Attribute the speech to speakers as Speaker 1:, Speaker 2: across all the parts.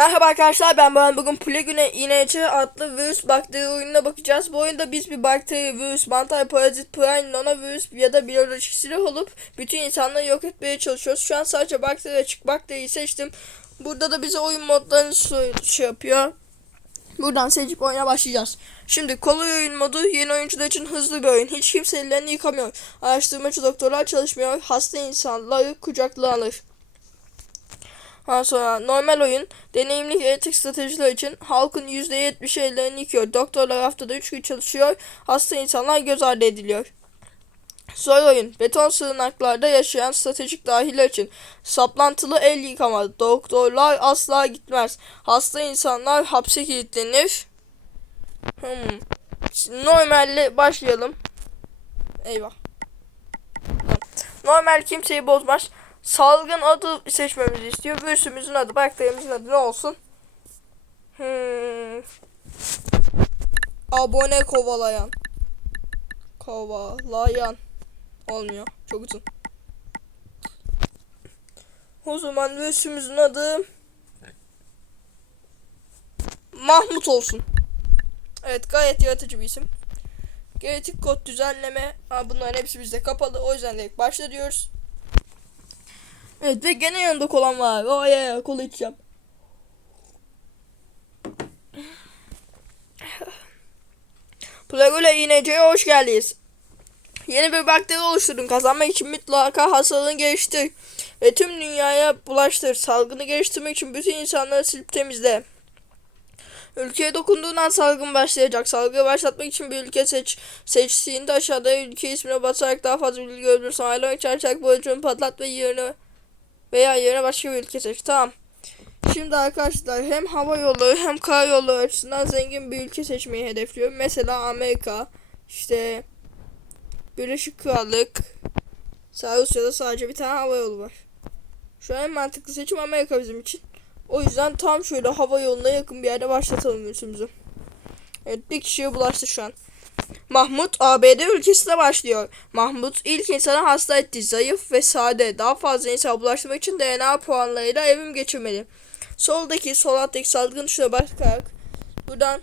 Speaker 1: Merhaba arkadaşlar ben Baran bugün Plague İğneci adlı virüs bakteri oyununa bakacağız. Bu oyunda biz bir bakteri, virüs, mantar, parazit, prime, nanovirüs ya da biyolojik silah olup bütün insanları yok etmeye çalışıyoruz. Şu an sadece bakteri açık bakteriyi seçtim. Burada da bize oyun modlarını şey yapıyor. Buradan seçip oyuna başlayacağız. Şimdi kolay oyun modu yeni oyuncular için hızlı bir oyun. Hiç kimse ellerini yıkamıyor. Araştırmacı doktorlar çalışmıyor. Hasta insanları kucaklığa alır. Ondan sonra normal oyun deneyimli etik stratejiler için halkın %70'i ellerini yıkıyor. Doktorlar haftada 3 gün çalışıyor. Hasta insanlar göz ardı ediliyor. Zor oyun. Beton sığınaklarda yaşayan stratejik dahiler için. Saplantılı el yıkama. Doktorlar asla gitmez. Hasta insanlar hapse kilitlenir. Hmm. Normalle başlayalım. Eyvah. Normal kimseyi bozmaz. Salgın adı seçmemizi istiyor. Virüsümüzün adı, bakterimizin adı ne olsun? Hmm. Abone kovalayan. Kovalayan. Olmuyor. Çok uzun. O zaman virüsümüzün adı Mahmut olsun. Evet gayet yaratıcı bir isim. Genetik kod düzenleme. Ha, bunların hepsi bizde kapalı. O yüzden direkt başla diyoruz. Evet ve gene yanında kolan var. Oh yeah, kola içeceğim. Plagula iğneciye hoş geldiniz. Yeni bir bakteri oluşturun. Kazanmak için mutlaka hastalığını geliştir. Ve tüm dünyaya bulaştır. Salgını geliştirmek için bütün insanları silip temizle. Ülkeye dokunduğun an salgın başlayacak. Salgını başlatmak için bir ülke seç. Seçtiğinde aşağıda ülke ismine basarak daha fazla bilgi görebilirsin. Ayrıca çarçak boyucunu patlat ve yerine veya yerine başka bir ülke seç. Tamam. Şimdi arkadaşlar hem hava yolları hem kara yolları açısından zengin bir ülke seçmeyi hedefliyorum. Mesela Amerika, işte Birleşik Krallık, Rusya'da sadece bir tane hava yolu var. Şu an en mantıklı seçim Amerika bizim için. O yüzden tam şöyle hava yoluna yakın bir yerde başlatalım virüsümüzü. Evet bir kişiye bulaştı şu an. Mahmut ABD ülkesine başlıyor. Mahmut ilk insanı hasta etti. Zayıf ve sade. Daha fazla insana bulaştırmak için DNA puanlarıyla evrim geçirmeli. Soldaki sol alttaki salgın tuşuna bakarak buradan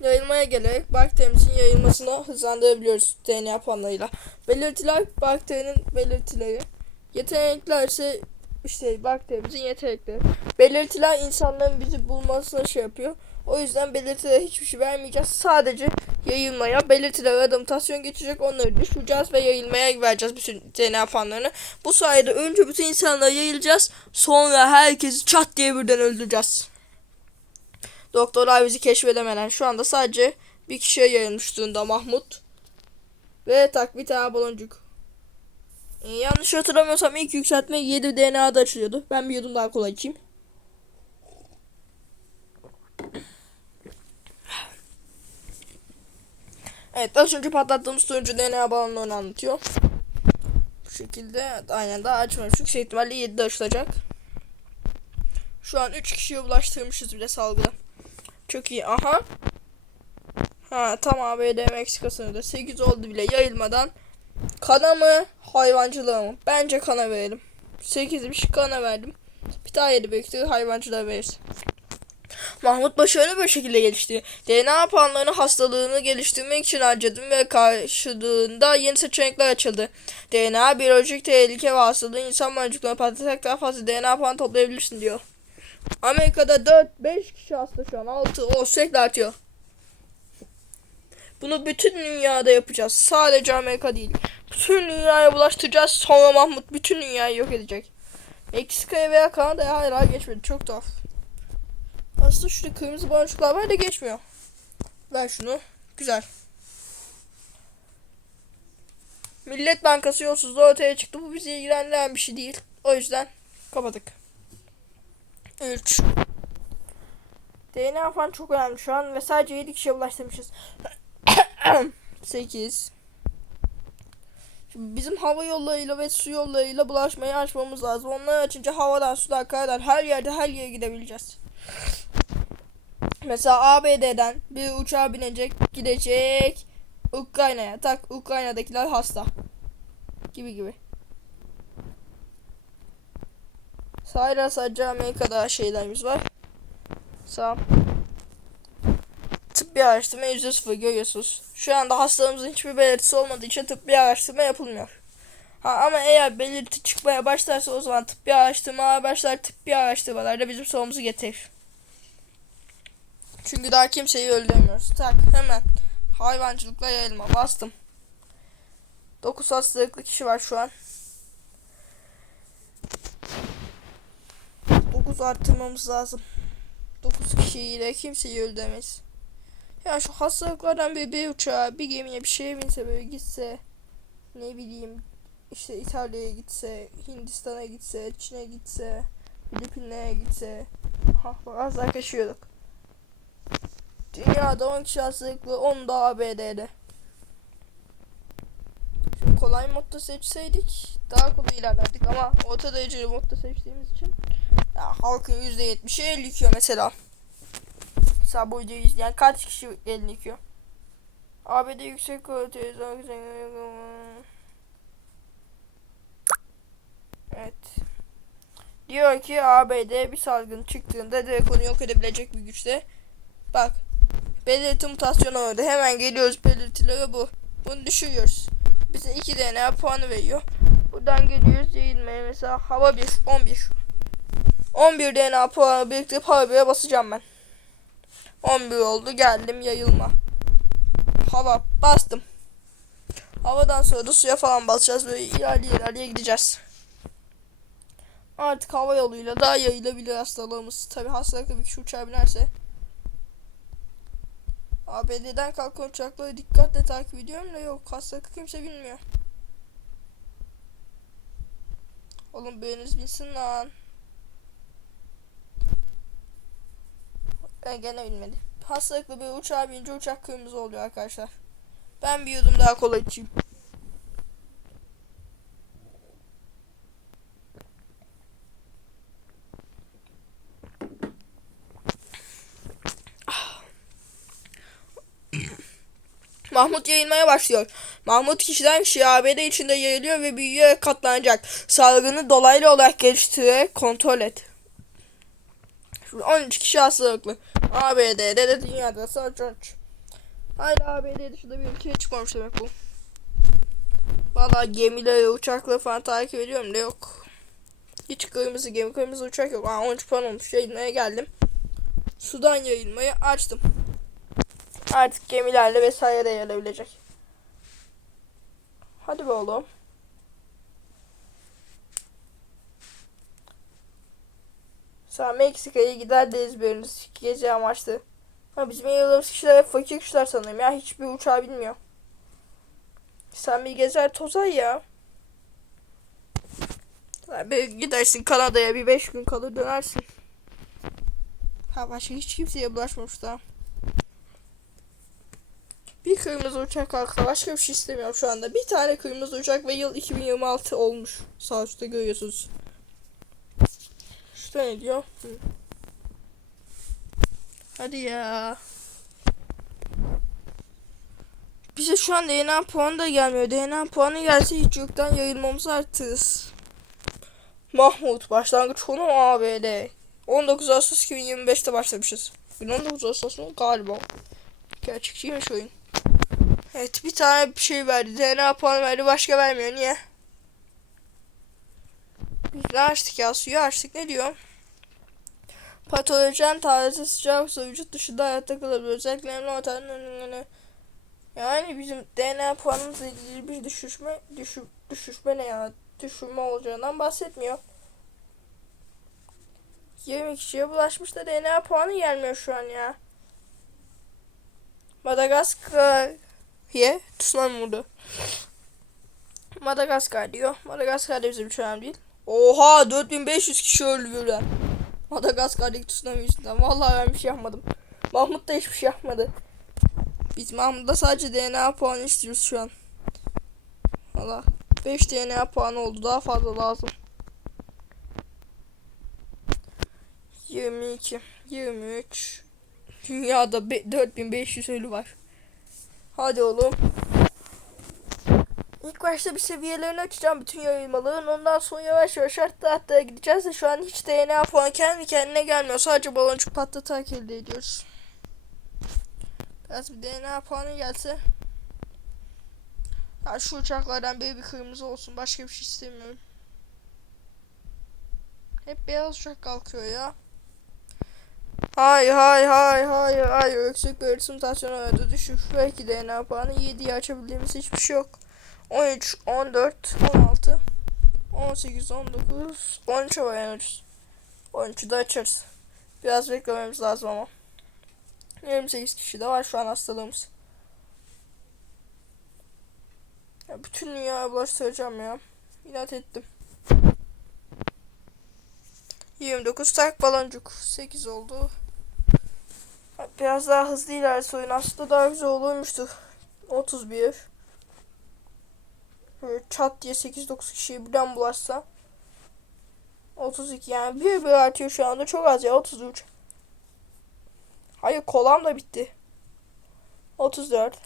Speaker 1: yayılmaya gelerek bakterimizin yayılmasını hızlandırabiliyoruz DNA puanlarıyla. Belirtiler bakterinin belirtileri. Yetenekler ise işte bakterimizin yetenekleri. Belirtiler insanların bizi bulmasına şey yapıyor. O yüzden belirtilere hiçbir şey vermeyeceğiz. Sadece yayılmaya, belirtilere adaptasyon geçecek onları düşüreceğiz ve yayılmaya vereceğiz bütün DNA fanlarını. Bu sayede önce bütün insanlara yayılacağız. Sonra herkesi çat diye birden öldüreceğiz. Doktorlar bizi keşfedemeden şu anda sadece bir kişiye yayılmış durumda Mahmut. Ve tak bir tane baloncuk. Ee, yanlış hatırlamıyorsam ilk yükseltme 7 DNA'da açılıyordu. Ben bir yudum daha kolay içeyim. Evet az önce patlattığımız turuncu DNA balonlarını anlatıyor. Bu şekilde aynen daha açmamış. Yüksek ihtimalle 7'de açılacak. Şu an 3 kişiye ulaştırmışız bile salgını. Çok iyi. Aha. Ha tam ABD Meksika sınırında 8 oldu bile yayılmadan. Kana mı hayvancılığa mı? Bence kana verelim. 8'miş kana verdim. Bir daha 7 büyüktü hayvancılığa veririz. Mahmut başarılı bir şekilde gelişti. DNA puanlarını hastalığını geliştirmek için harcadım ve karşılığında yeni seçenekler açıldı. DNA, biyolojik tehlike ve hastalığı insan mancuklarına patlatarak daha fazla DNA puan toplayabilirsin diyor. Amerika'da 4-5 kişi hasta şu an. 6 o sürekli artıyor. Bunu bütün dünyada yapacağız. Sadece Amerika değil. Bütün dünyaya bulaştıracağız. Sonra Mahmut bütün dünyayı yok edecek. Meksika'ya veya Kanada'ya hala geçmedi. Çok tuhaf. Aslında şurada kırmızı boncuklar var da geçmiyor. Ver şunu. Güzel. Millet Bankası yolsuzluğu ortaya çıktı. Bu bizi ilgilendiren bir şey değil. O yüzden kapadık. 3 DNA falan çok önemli şu an ve sadece 7 kişiye bulaştırmışız. 8 Şimdi bizim hava yollarıyla ve su yollarıyla bulaşmayı açmamız lazım. Onları açınca havadan, sudan, karadan her yerde her yere gidebileceğiz. Mesela ABD'den bir uçağa binecek, gidecek Ukrayna'ya. Tak Ukrayna'dakiler hasta. Gibi gibi. Sadece sadece Amerika'da şeylerimiz var. Sağ. Tıbbi araştırma %0 görüyorsunuz. Şu anda hastalığımızın hiçbir belirtisi olmadığı için tıbbi araştırma yapılmıyor. Ha, ama eğer belirti çıkmaya başlarsa o zaman tıbbi araştırmalar başlar. Tıbbi araştırmalar da bizim sonumuzu getirir. Çünkü daha kimseyi öldüremiyoruz. Tak hemen hayvancılıkla yayılma bastım. 9 hastalıklı kişi var şu an. 9 arttırmamız lazım. 9 kişiyle kimseyi öldüremeyiz. Ya şu hastalıklardan bir, bir uçağa, bir gemiye bir şeye binse böyle gitse ne bileyim işte İtalya'ya gitse, Hindistan'a gitse, Çin'e gitse, Filipinler'e gitse. Ha az daha kaçıyorduk. Dünyada 10 kişi hastalıklı, 10 da ABD'de. Şimdi kolay modda seçseydik daha kolay ilerlerdik ama orta dereceli modda seçtiğimiz için ya halkın %70'i 50 yıkıyor mesela. Mesela bu videoyu izleyen kaç kişi elini yıkıyor? ABD yüksek kalite Evet. Diyor ki ABD bir salgın çıktığında direkt onu yok edebilecek bir güçte. Bak. Belirti mutasyonu orada. Hemen geliyoruz belirtileri bu. Bunu düşürüyoruz. Bize 2 DNA puanı veriyor. Buradan geliyoruz yayılmaya mesela hava 1 11. 11 DNA puanı biriktirip hava 1'e basacağım ben. 11 oldu geldim yayılma. Hava bastım. Havadan sonra da suya falan basacağız böyle ilerleye ilerleye gideceğiz. Artık hava yoluyla daha yayılabilir hastalığımız. Tabi hastalıklı bir kişi uçağa binerse. ABD'den kalkan uçakları dikkatle takip ediyorum da yok hastalıklı kimse bilmiyor. Oğlum biriniz bilsin lan. Ben gene bilmedim. Hastalıklı bir uçağa binince uçak kırmızı oluyor arkadaşlar. Ben bir yudum daha kola içeyim. Mahmut yayılmaya başlıyor. Mahmut kişiden kişiye ABD içinde yayılıyor ve büyüyerek katlanacak. Salgını dolaylı olarak geliştirerek kontrol et. Şimdi 13 kişi hastalıklı. ABD'de de dünyada sadece 13. Hala ABD dışında bir ülkeye çıkmamış demek bu. Valla gemileri, uçakları falan takip ediyorum da yok. Hiç kırmızı gemi, kırmızı uçak yok. Aa 13 puan olmuş. Yayılmaya geldim. Sudan yayılmayı açtım. Artık gemilerle vesaire yayılabilecek. Hadi be oğlum. Sen Meksika'ya gider deniz bölünüz gece amaçlı. Ha bizim yayıldığımız kişiler hep fakir kişiler sanırım ya. Hiçbir uçağı bilmiyor. Sen bir gezer tozay ya. Bir gidersin Kanada'ya bir beş gün kalır dönersin. Ha başka hiç kimseye bulaşmamış daha. Kırmızı uçak kalksa başka bir şey istemiyorum şu anda. Bir tane kırmızı uçak ve yıl 2026 olmuş. Sağ üstte görüyorsunuz. Şurada ne diyor? Hı. Hadi ya. Bize şu an DNA puanı da gelmiyor. DNA puanı gelse hiç yoktan yayılmamızı artırırız. Mahmut başlangıç konu ABD. 19 Ağustos 2025'te başlamışız. Bugün 19 Ağustos mu? Galiba. Gerçekçiymiş oyun. Evet bir tane bir şey verdi. DNA puanı verdi. Başka vermiyor. Niye? Biz ne açtık ya? Suyu açtık. Ne diyor? Patolojen taze sıcak su vücut dışında hayatta kalabilir. Özellikle nemli ortamda yani bizim DNA puanımızla ilgili bir düşüşme düşü, düşüşme ne ya? Düşürme olacağından bahsetmiyor. 20 kişiye bulaşmış da DNA puanı gelmiyor şu an ya. Madagaskar Ye, tsunami vurdu. Madagaskar diyor. Madagaskar'da bizim hiç önemli değil. Oha 4500 kişi öldü birden. Madagaskar'daki tsunami yüzünden. Vallahi ben bir şey yapmadım. Mahmut da hiçbir şey yapmadı. Biz Mahmut'da sadece DNA puanı istiyoruz şu an. Valla 5 DNA puanı oldu. Daha fazla lazım. 22 23 Dünyada 4500 ölü var. Hadi oğlum. İlk başta bir seviyelerini açacağım bütün yayılmaların. Ondan sonra yavaş yavaş arttı arttı gideceğiz de şu an hiç DNA puanı kendi kendine gelmiyor. Sadece baloncuk patlatarak elde ediyoruz. Biraz bir DNA puanı gelse. Ya şu uçaklardan biri bir kırmızı olsun. Başka bir şey istemiyorum. Hep beyaz uçak kalkıyor ya. Hay hay hay hay hay öksük öğretim tansiyonu öğreti düşük. Belki DNA puanı 7'yi açabildiğimiz hiçbir şey yok. 13, 14, 16, 18, 19, 13'e var en ucuz. 13'ü de açarız. Biraz beklememiz lazım ama. 28 kişi de var şu an hastalığımız. Ya bütün dünyaya bulaştıracağım ya. İnat ettim. 29 tak baloncuk. 8 oldu. Biraz daha hızlı ilerlese oyun aslında daha güzel olurmuştu. 31. Böyle çat diye 8-9 kişiyi birden bulaşsa. 32 yani bir bir artıyor şu anda çok az ya 33. Hayır kolam da bitti. 34.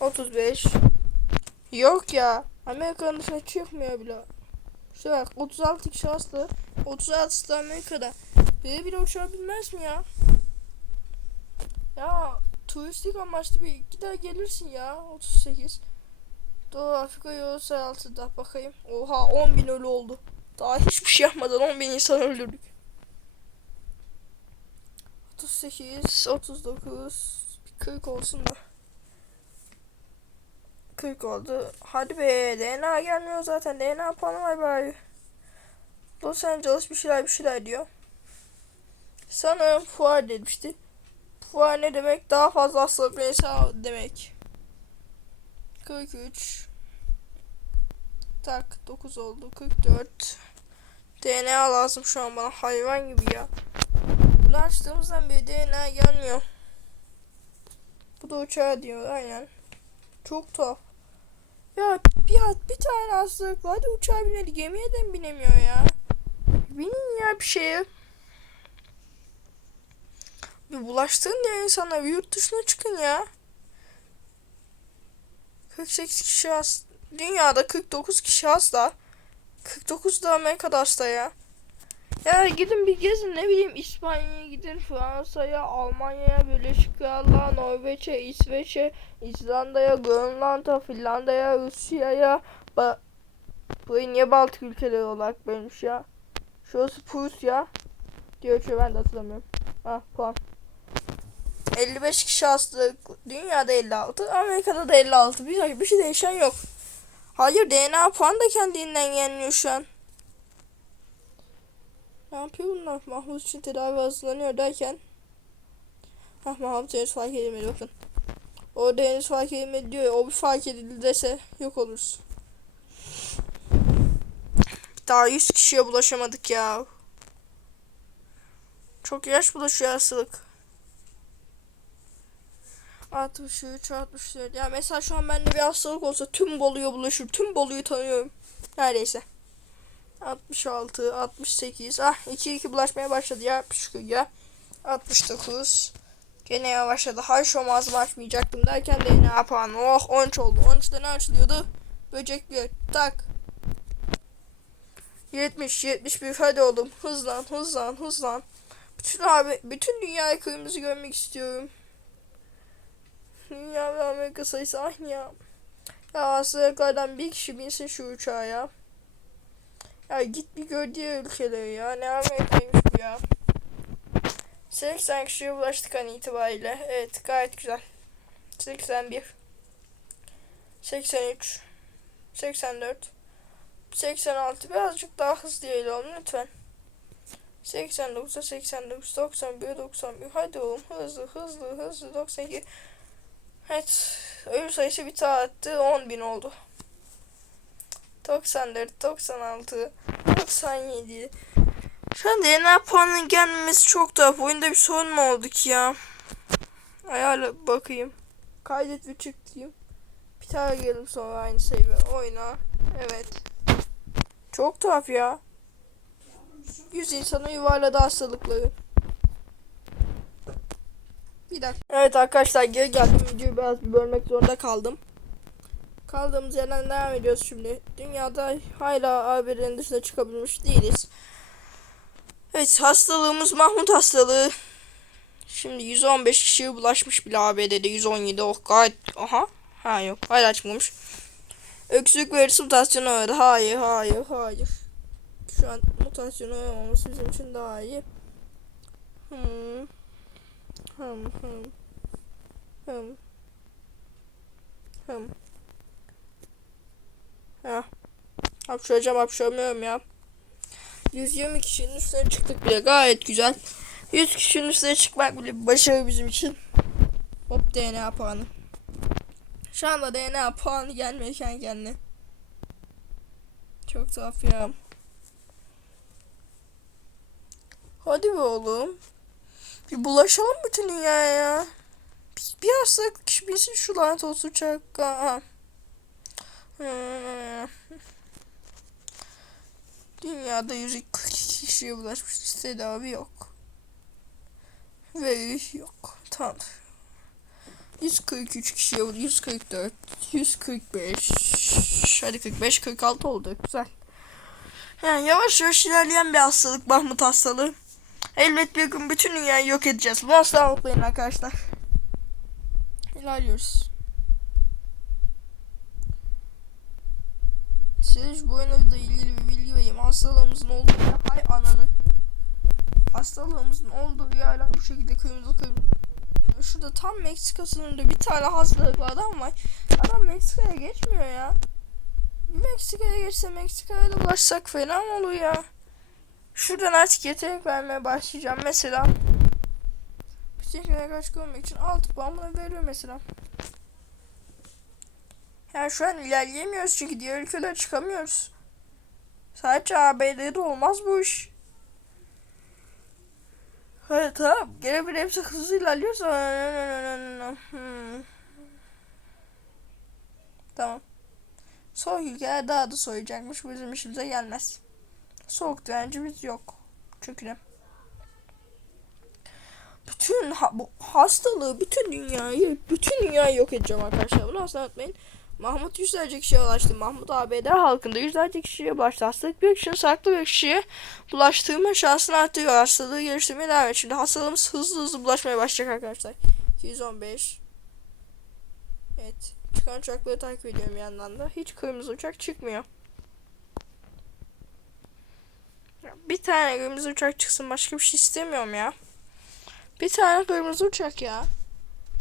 Speaker 1: Otuz beş. Yok ya. Amerika'nın dışına çıkmıyor bile. İşte bak 36 kişi hasta. 36 da Amerika'da. Biri bile uçabilmez mi ya? Ya turistik amaçlı bir gider gelirsin ya. 38. Doğu Afrika yolu sayaltıda bakayım. Oha 10 bin ölü oldu. Daha hiçbir şey yapmadan 10 bin insan öldürdük. 38, 39, 40 olsun da. 40 oldu. Hadi be DNA gelmiyor zaten. DNA puanı var bari. Los Angeles bir şeyler bir şeyler diyor. Sanırım fuar demişti. Fuar ne demek? Daha fazla hastalık neyse demek. 43 Tak 9 oldu. 44 DNA lazım şu an bana hayvan gibi ya. Bunu açtığımızdan beri DNA gelmiyor. Bu da uçağa diyor aynen. Çok tuhaf. Ya bir, bir tane hastalık var. Hadi uçağa binedi. Gemiye de mi binemiyor ya? Binin ya bir şeye. Bir bulaştırın ya insana. Bir yurt dışına çıkın ya. 48 kişi hasta. Dünyada 49 kişi hasta. 49 da Amerika'da hasta ya. Ya gidin bir gezin ne bileyim İspanya'ya gidin Fransa'ya, Almanya'ya, Birleşik Krallığa, Norveç'e, İsveç'e, İzlanda'ya, Grönland'a, Finlandiya'ya, Rusya'ya. Ba Burayı niye Baltık ülkeleri olarak bölmüş ya? Şurası Prusya. Diyor ki ben de hatırlamıyorum. Ah puan. 55 kişi hastalık. Dünyada 56. Amerika'da da 56. Bir, bir şey değişen yok. Hayır DNA puan da kendinden gelmiyor şu an. Ne yapıyor bunlar? Mahmut için tedavi hazırlanıyor derken. Hah Mahmut henüz fark edilmedi bakın. Orada henüz fark edilmedi diyor. O bir fark edildi dese yok oluruz. Daha 100 kişiye bulaşamadık ya. Çok yaş bulaşıyor hastalık. 63, 64. Ya mesela şu an bende bir hastalık olsa tüm Bolu'ya bulaşır. Tüm Bolu'yu tanıyorum. Neredeyse. 66, 68. Ah 2-2 bulaşmaya başladı ya. Şükür ya. 69. Gene yavaşladı. Hay şu ağzımı açmayacaktım derken de ne yapalım. Oh 13 oldu. 13'te ne açılıyordu? Böcekli. Tak. 70, 71. Hadi oğlum. Hızlan, hızlan, hızlan. Bütün abi, bütün dünyayı kırmızı görmek istiyorum. Dünya ve Amerika sayısı aynı ya. Ya hastalıklardan bir kişi binsin şu uçağa ya. Ya git bir gör diğer ülkeleri ya. Ne Amerika'ymış bu ya. 80 kişiye ulaştık an itibariyle. Evet gayet güzel. 81 83 84 86 birazcık daha hızlı ilerleyelim lütfen. 89'a 89 91 91 hadi oğlum hızlı hızlı hızlı 92 Evet ölü sayısı bir tane attı 10.000 oldu. 94, 96, 97. Şu an DNA puanının gelmemesi çok da oyunda bir sorun mu oldu ki ya? Ayarla bakayım. Kaydet ve çık diyeyim. Bir tane gelelim sonra aynı sayı oyna. Evet. Çok tuhaf ya. 100 insana yuvarladı hastalıkları. Bir dakika. Evet arkadaşlar geri geldim. Videoyu biraz bir bölmek zorunda kaldım. Kaldığımız yerden devam ediyoruz şimdi. Dünyada hala ABD'nin dışına çıkabilmiş değiliz. Evet hastalığımız Mahmut hastalığı. Şimdi 115 kişiye bulaşmış bile ABD'de 117 oh gayet aha ha yok hala çıkmamış. Öksürük verisi mutasyonu var. Hayır hayır hayır. Şu an mutasyonu olmaması bizim için daha iyi. Hmm. Hım hım. Hım. Hım. Ha. Hapşıracağım hapşıramıyorum ya. 120 kişinin üstüne çıktık bile gayet güzel. 100 kişinin üstüne çıkmak bile başarı bizim için. Hop DNA puanı. Şu anda DNA puanı gelmiyorken kendine. Çok tuhaf ya. Hadi be oğlum. Bir bulaşalım bütün dünyaya ya. Bir, bir hastalık kişi bilsin şu lanet olsun uçak. Dünyada 142 kişiye bulaşmış. Tedavi yok. Ve yok. Tamam. 143 kişiye vur. 144. 145. Hadi 45. 46 oldu. Güzel. Yani yavaş yavaş ilerleyen bir hastalık. Mahmut hastalığı. Elbet bir gün bütün dünyayı yok edeceğiz. Bunu asla unutmayın arkadaşlar. İlerliyoruz. Size bu oyunla ilgili bir bilgi vereyim. Hastalığımızın olduğu yer hay ananı. Hastalığımızın olduğu yerler bu şekilde kırmızı kırmızı. Şurada tam Meksika sınırında bir tane hastalıklı adam var. Adam Meksika'ya geçmiyor ya. Meksika'ya geçse Meksika'ya da bulaşsak mı olur ya? Şuradan artık yetenek vermeye başlayacağım. Mesela tekrar kaç görmek için 6 puan buna veriyor mesela. Yani şu an ilerleyemiyoruz çünkü diğer ülkelere çıkamıyoruz. Sadece ABD'de olmaz bu iş. Hadi tamam. Gene bir hepsi hızlı ilerliyoruz ama... Hmm. Tamam. Soğuk ülkeler daha da soyacakmış. Bizim işimize gelmez. Soğuk direncimiz yok. Çünkü. Bütün ha- bu hastalığı, bütün dünyayı, bütün dünyayı yok edeceğim arkadaşlar. Bunu asla unutmayın. Mahmut yüzlerce kişiye ulaştı. Mahmut ABD halkında yüzlerce kişiye bulaştı. Hastalık bir kişinin saklı bir kişiye bulaştırma şansını artırıyor. Hastalığı geliştirmeye devam ediyor. Şimdi hastalığımız hızlı hızlı bulaşmaya başlayacak arkadaşlar. 215 Evet. Çıkan uçakları takip ediyorum bir yandan da. Hiç kırmızı uçak çıkmıyor. Bir tane kırmızı uçak çıksın. Başka bir şey istemiyorum ya. Bir tane kırmızı uçak ya.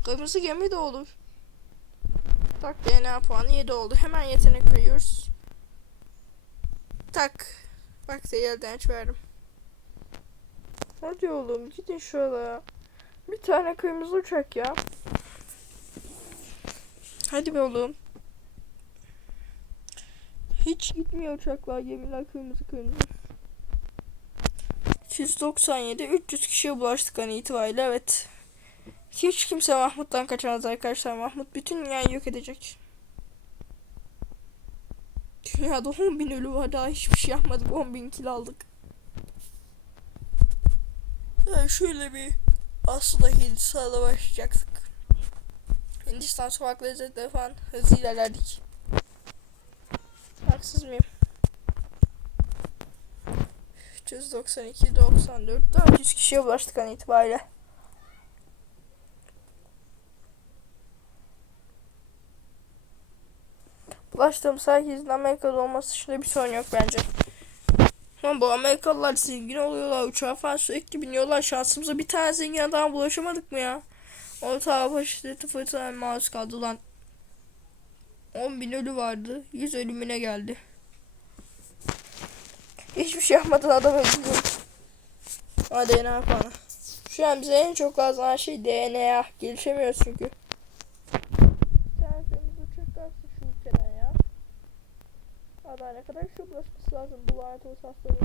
Speaker 1: Kırmızı gemi de olur. Tak DNA puanı 7 oldu. Hemen yetenek veriyoruz. Tak. Bak elden verdim. Hadi oğlum gidin şuraya. Bir tane kırmızı uçak ya. Hadi be oğlum. Hiç gitmiyor uçaklar, gemiler kırmızı kırmızı. 297 300 kişiye bulaştık an itibariyle evet. Hiç kimse Mahmut'tan kaçamaz arkadaşlar. Mahmut bütün dünyayı yok edecek. Dünyada 10 bin ölü var daha hiçbir şey yapmadık 10 bin kill aldık. Yani şöyle bir aslında Hindistan'da başlayacaktık. Hindistan sokak lezzetleri falan hızlı ilerlerdik. Haksız mıyım? 392, 94, 400 kişiye ulaştık an itibariyle. Bulaştığımız herkesin Amerikalı olması dışında bir sorun yok bence. Ama bu Amerikalılar zengin oluyorlar. Uçağa falan sürekli biniyorlar. Şansımıza bir tane zengin adama bulaşamadık mı ya? Orta başı fırtına maruz kaldı lan. 10 bin ölü vardı. 100 ölümüne geldi. Hiçbir şey yapmadan adam öldü. Ama DNA yapana. Şu an bize en çok lazım şey DNA. Gelişemiyoruz çünkü. Sen uçak kalsın şu ülkeden ya. Daha ne kadar şu bulaşması lazım bu lanet olası hastalığı.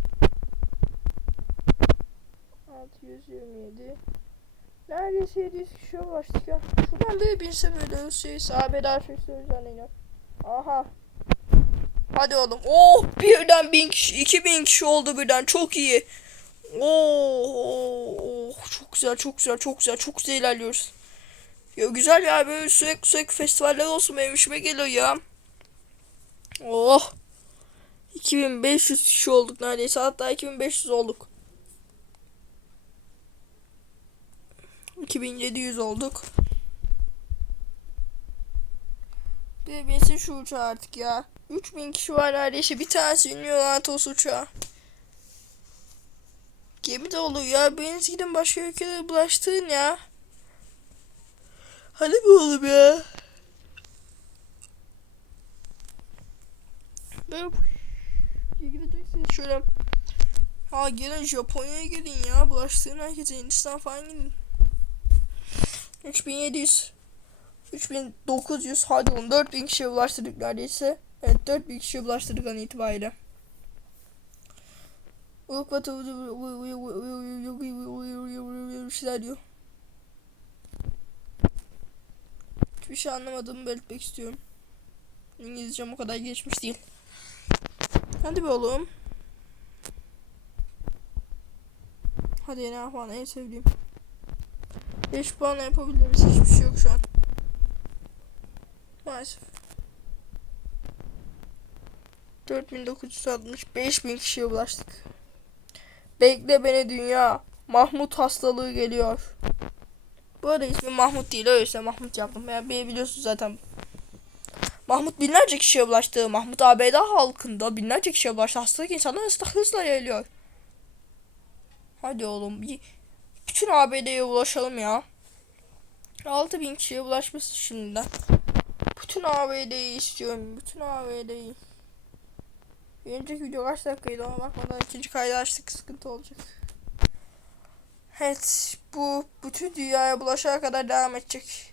Speaker 1: 627 Neredeyse 700 kişiye ulaştık ya. Şuradan böyle binse böyle şey sahabe daha şey söyleyeceğine Aha. Hadi oğlum. Oh birden bin kişi, iki bin kişi oldu birden. Çok iyi. Oo, oh, çok güzel, çok güzel, çok güzel, çok güzel ilerliyoruz. Ya güzel ya böyle sürekli sürekli festivaller olsun benim işime geliyor ya. Oh. 2500 kişi olduk neredeyse hatta 2500 olduk. 2700 olduk. Bir binsin şu uçağı artık ya. 3000 kişi var neredeyse bir tanesi iniyor Atos uçağı. Gemi de oluyor ya. Biriniz gidin başka ülkelere bulaştırın ya. Hadi be oğlum ya. Böyle gideceksiniz şöyle. Ha gelin Japonya'ya gelin ya. Bulaştırın herkese Hindistan falan gidin. 3700 3900 hadi oğlum 4000 kişiye ulaştırdık neredeyse. Evet 4000 kişiye ulaştırdık an itibariyle. Uyuk batı bir şeyler diyor. Hiçbir şey anlamadığımı belirtmek istiyorum. İngilizcem o kadar geçmiş değil. Hadi be oğlum. Hadi ne yapalım en sevdiğim. 5 puan yapabiliriz. Hiçbir şey yok şu an. Maalesef. 4960 5000 kişiye ulaştık. Bekle beni dünya. Mahmut hastalığı geliyor. Bu arada ismi Mahmut değil öyleyse Mahmut yaptım. Yani beni biliyorsunuz zaten. Mahmut binlerce kişiye ulaştı. Mahmut ABD halkında binlerce kişiye ulaştı. Hastalık insanlar arasında hızla yayılıyor. Hadi oğlum. Bütün ABD'ye ulaşalım ya. 6000 kişiye ulaşması şimdiden. Bütün ABD'yi istiyorum. Bütün ABD'yi. Bir önceki video kaç dakikaydı ona bakmadan ikinci kaydı açtık sıkıntı olacak. Evet bu bütün dünyaya bulaşana kadar devam edecek.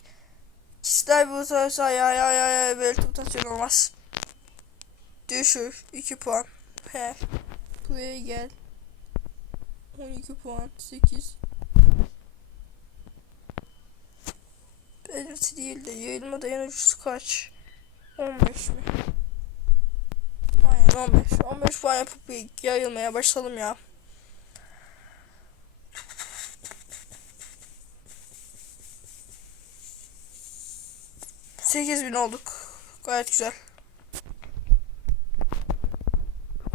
Speaker 1: İster bu sayısı ya ya ya ya böyle tutasyon olmaz. Düşür 2 puan. He. Buraya gel. 12 puan 8. Belirti değil de yayılma dayanıcısı kaç? 15 mi? Aynen 15. 15 puan yapıp yayılmaya başlayalım ya. Sekiz bin olduk. Gayet güzel.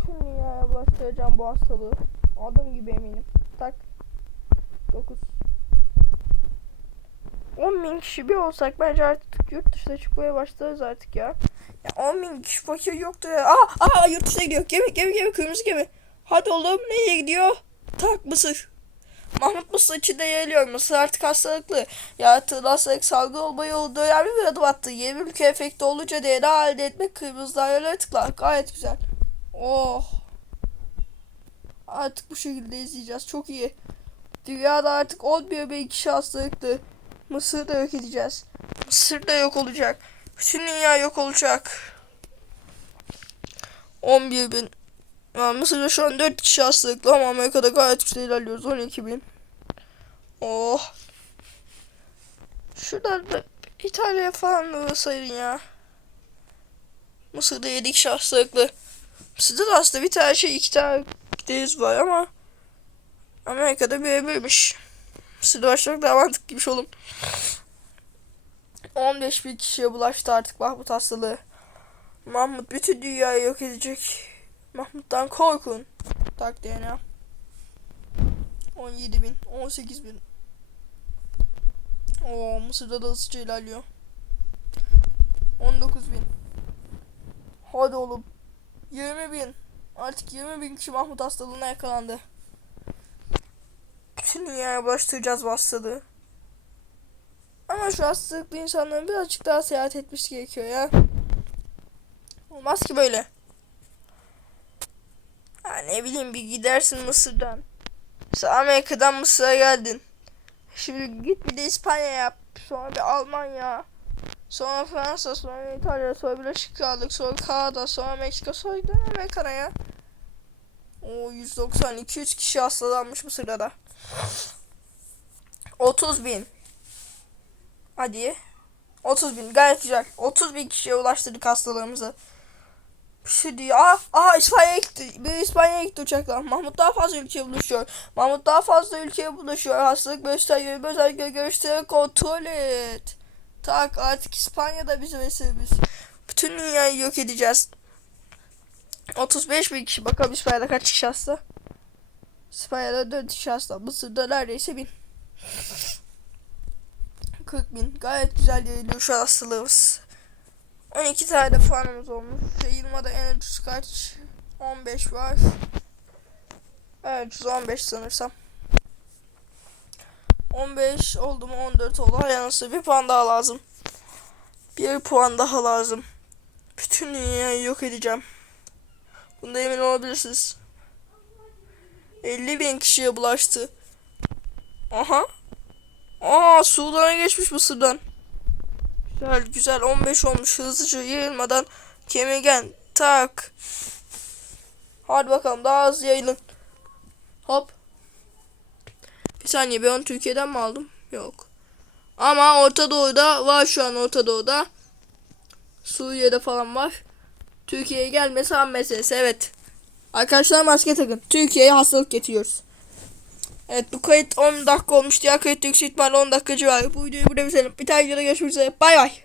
Speaker 1: Dünyaya bulaştıracağım bu hastalığı. Adım gibi eminim. Tak. 9. 10 bin kişi bir olsak bence artık yurt dışına çıkmaya başlarız artık ya. Ya 10 bin kişi fakir yoktu ya. Aa, aa yurt dışına gidiyor. Gemi gemi gemi kırmızı gemi. Hadi oğlum nereye gidiyor? Tak Mısır. Mahmut Mısır içinde yayılıyor. Mısır artık hastalıklı. Yarattığı hastalık salgın olma yolunda önemli bir adım attı. Yeni bir ülke efekti olunca DNA elde etmek kırmızı daireleri tıklar. Gayet güzel. Oh. Artık bu şekilde izleyeceğiz. Çok iyi. Dünyada artık 11 bin kişi hastalıklı. Mısır'ı da yok edeceğiz. Mısır da yok olacak. Bütün dünya yok olacak. 11 bin. Ya Mısır'da şu an 4 kişi hastalıklı ama Amerika'da gayet güzel ilerliyoruz. 12 bin. Oh. Şuradan da İtalya falan da sayın ya. Mısır'da 7 kişi hastalıklı. Mısır'da da aslında bir tane şey iki tane deniz var ama Amerika'da birebirmiş. Mısır'da başlamak daha mantıklıymış oğlum. 15 bin kişiye bulaştı artık Mahmut hastalığı. Mahmut bütün dünyayı yok edecek. Mahmut'tan korkun. Tak DNA. 17 bin, 18 bin. Oo, Mısır'da da hızlıca ilerliyor. 19 bin. Hadi oğlum. 20 bin. Artık 20 bin kişi Mahmut hastalığına yakalandı. Bütün dünyaya bulaştıracağız bu hastalığı. Ama şu hastalıklı insanların birazcık daha seyahat etmiş gerekiyor ya. Olmaz ki böyle. Ha ne bileyim bir gidersin Mısır'dan. Mesela Amerika'dan Mısır'a geldin. Şimdi git bir de İspanya yap. Sonra bir Almanya. Sonra Fransa, sonra İtalya, sonra Birleşik Krallık, sonra Kanada, sonra Meksika, sonra Amerika'ya ya. O 190 200 kişi hastalanmış Mısır'da da. 30 bin. Hadi. 30 bin gayet güzel. 30 bin kişiye ulaştırdık hastalığımızı. Bir şey diyor. Aa, aa İspanya'ya gitti. Bir İspanya'ya gitti uçakla. Mahmut daha fazla ülkeye bulaşıyor. Mahmut daha fazla ülkeye bulaşıyor. Hastalık gösteriyor. Özellikle gösteri kontrol et. Tak artık İspanya'da bizim eserimiz. Bütün dünyayı yok edeceğiz. 35 bin kişi. Bakalım İspanya'da kaç kişi hasta? İspanya'da 4 kişi hasta. Mısır'da neredeyse 1000. 40 bin. Gayet güzel yayılıyor şu an hastalığımız. 12 tane de olmuş. Yayılmada en ucuz kaç? 15 var. En ucuz 15 sanırsam. 15 oldu mu 14 oldu. Yanlısı bir puan daha lazım. Bir puan daha lazım. Bütün dünyayı yok edeceğim. Bunda emin olabilirsiniz. 50 bin kişiye bulaştı. Aha. Aa Sudan'a geçmiş Mısır'dan. Güzel güzel 15 olmuş hızlıca yayılmadan kemigen tak. Hadi bakalım daha hızlı yayılın. Hop. Bir saniye ben onu Türkiye'den mi aldım? Yok. Ama Orta Doğu'da var şu an Orta Doğu'da. Suriye'de falan var. Türkiye'ye gelmesi an meselesi evet. Arkadaşlar maske takın. Türkiye'ye hastalık getiriyoruz. Evet bu kayıt 10 dakika olmuş. Diğer kayıt yüksek ihtimalle 10 dakika civarı. Bu videoyu burada bitirelim. Bir tane videoda görüşmek üzere. Bay bay.